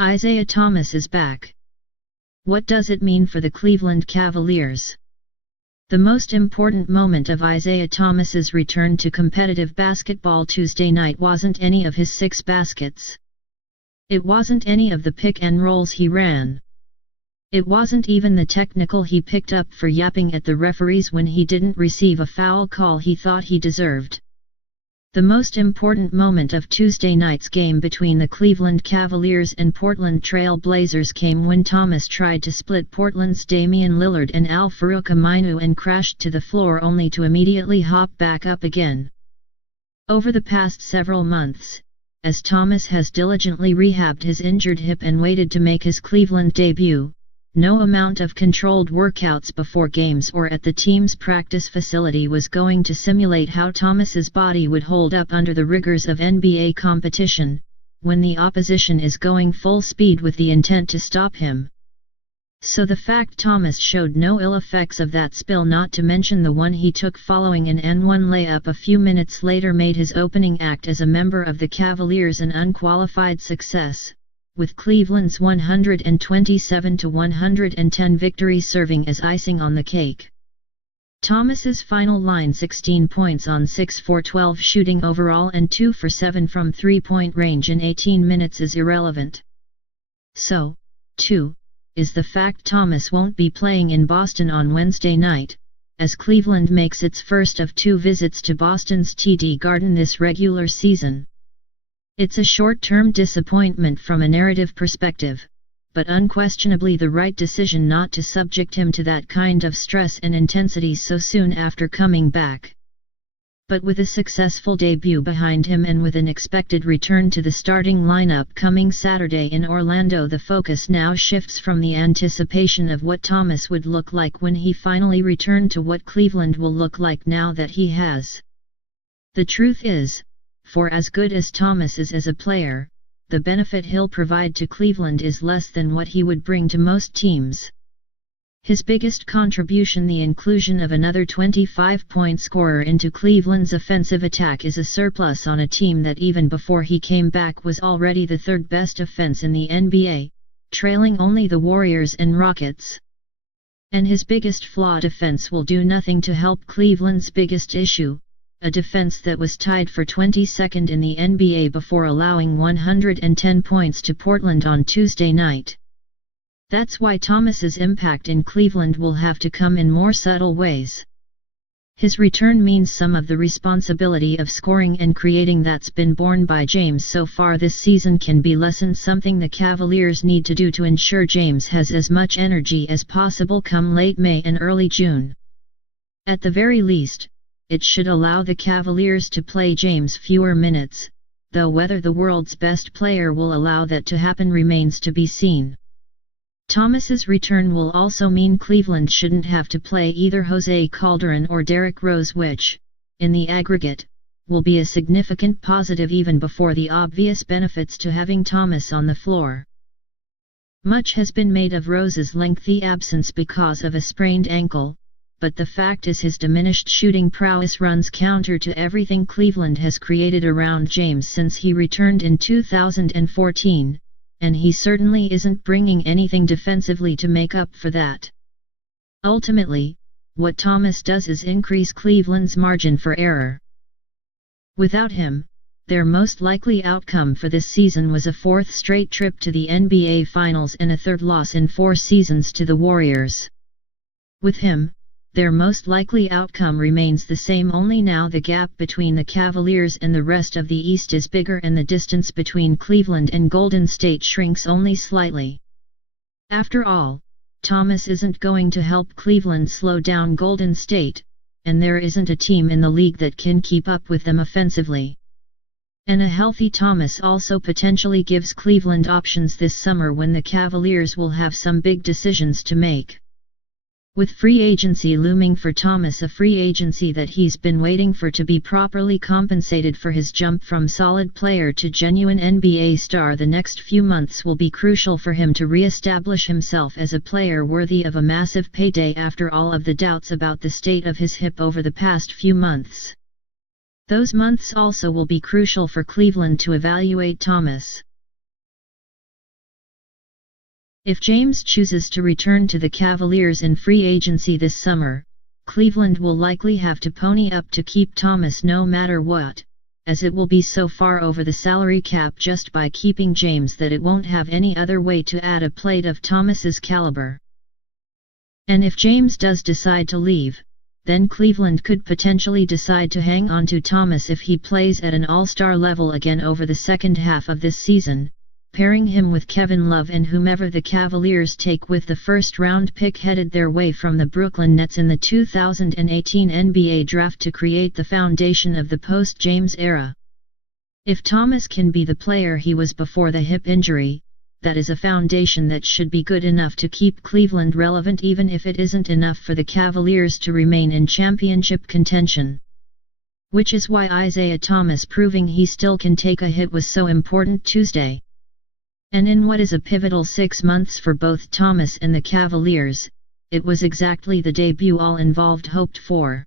Isaiah Thomas is back. What does it mean for the Cleveland Cavaliers? The most important moment of Isaiah Thomas's return to competitive basketball Tuesday night wasn't any of his 6 baskets. It wasn't any of the pick and rolls he ran. It wasn't even the technical he picked up for yapping at the referees when he didn't receive a foul call he thought he deserved. The most important moment of Tuesday night's game between the Cleveland Cavaliers and Portland Trail Blazers came when Thomas tried to split Portland's Damian Lillard and Al-Farouq Aminu and crashed to the floor only to immediately hop back up again. Over the past several months, as Thomas has diligently rehabbed his injured hip and waited to make his Cleveland debut, no amount of controlled workouts before games or at the team's practice facility was going to simulate how Thomas's body would hold up under the rigors of NBA competition, when the opposition is going full speed with the intent to stop him. So the fact Thomas showed no ill effects of that spill, not to mention the one he took following an N1 layup a few minutes later, made his opening act as a member of the Cavaliers an unqualified success, with Cleveland's 127-110 victory serving as icing on the cake. Thomas's final line: 16 points on 6 for 12 shooting overall and 2 for 7 from three-point range in 18 minutes is irrelevant. So, too, is the fact Thomas won't be playing in Boston on Wednesday night, as Cleveland makes its first of 2 visits to Boston's TD Garden this regular season. It's a short-term disappointment from a narrative perspective, but unquestionably the right decision not to subject him to that kind of stress and intensity so soon after coming back. But with a successful debut behind him and with an expected return to the starting lineup coming Saturday in Orlando, the focus now shifts from the anticipation of what Thomas would look like when he finally returned to what Cleveland will look like now that he has. The truth is, for as good as Thomas is as a player, the benefit he'll provide to Cleveland is less than what he would bring to most teams. His biggest contribution, the inclusion of another 25-point scorer into Cleveland's offensive attack, is a surplus on a team that even before he came back was already the 3rd best offense in the NBA, trailing only the Warriors and Rockets. And his biggest flaw: defense will do nothing to help Cleveland's biggest issue, a defense that was tied for 22nd in the NBA before allowing 110 points to Portland on Tuesday night. That's why Thomas's impact in Cleveland will have to come in more subtle ways. His return means some of the responsibility of scoring and creating that's been borne by James so far this season can be lessened, something the Cavaliers need to do to ensure James has as much energy as possible come late May and early June. At the very least, it should allow the Cavaliers to play James fewer minutes, though whether the world's best player will allow that to happen remains to be seen. Thomas's return will also mean Cleveland shouldn't have to play either Jose Calderon or Derrick Rose, which, in the aggregate, will be a significant positive even before the obvious benefits to having Thomas on the floor. Much has been made of Rose's lengthy absence because of a sprained ankle, but the fact is his diminished shooting prowess runs counter to everything Cleveland has created around James since he returned in 2014. And he certainly isn't bringing anything defensively to make up for that. Ultimately, what Thomas does is increase Cleveland's margin for error. Without him, their most likely outcome for this season was a 4th straight trip to the NBA Finals and a 3rd loss in 4 seasons to the Warriors. With him, their most likely outcome remains the same, only now the gap between the Cavaliers and the rest of the East is bigger and the distance between Cleveland and Golden State shrinks only slightly. After all, Thomas isn't going to help Cleveland slow down Golden State, and there isn't a team in the league that can keep up with them offensively. And a healthy Thomas also potentially gives Cleveland options this summer when the Cavaliers will have some big decisions to make. With free agency looming for Thomas, a free agency that he's been waiting for to be properly compensated for his jump from solid player to genuine NBA star, the next few months will be crucial for him to re-establish himself as a player worthy of a massive payday after all of the doubts about the state of his hip over the past few months. Those months also will be crucial for Cleveland to evaluate Thomas. If James chooses to return to the Cavaliers in free agency this summer, Cleveland will likely have to pony up to keep Thomas no matter what, as it will be so far over the salary cap just by keeping James that it won't have any other way to add a plate of Thomas's caliber. And if James does decide to leave, then Cleveland could potentially decide to hang on to Thomas if he plays at an all-star level again over the second half of this season, pairing him with Kevin Love and whomever the Cavaliers take with the first-round pick headed their way from the Brooklyn Nets in the 2018 NBA draft to create the foundation of the post-James era. If Thomas can be the player he was before the hip injury, that is a foundation that should be good enough to keep Cleveland relevant even if it isn't enough for the Cavaliers to remain in championship contention. Which is why Isaiah Thomas proving he still can take a hit was so important Tuesday. And in what is a pivotal 6 months for both Thomas and the Cavaliers, it was exactly the debut all involved hoped for.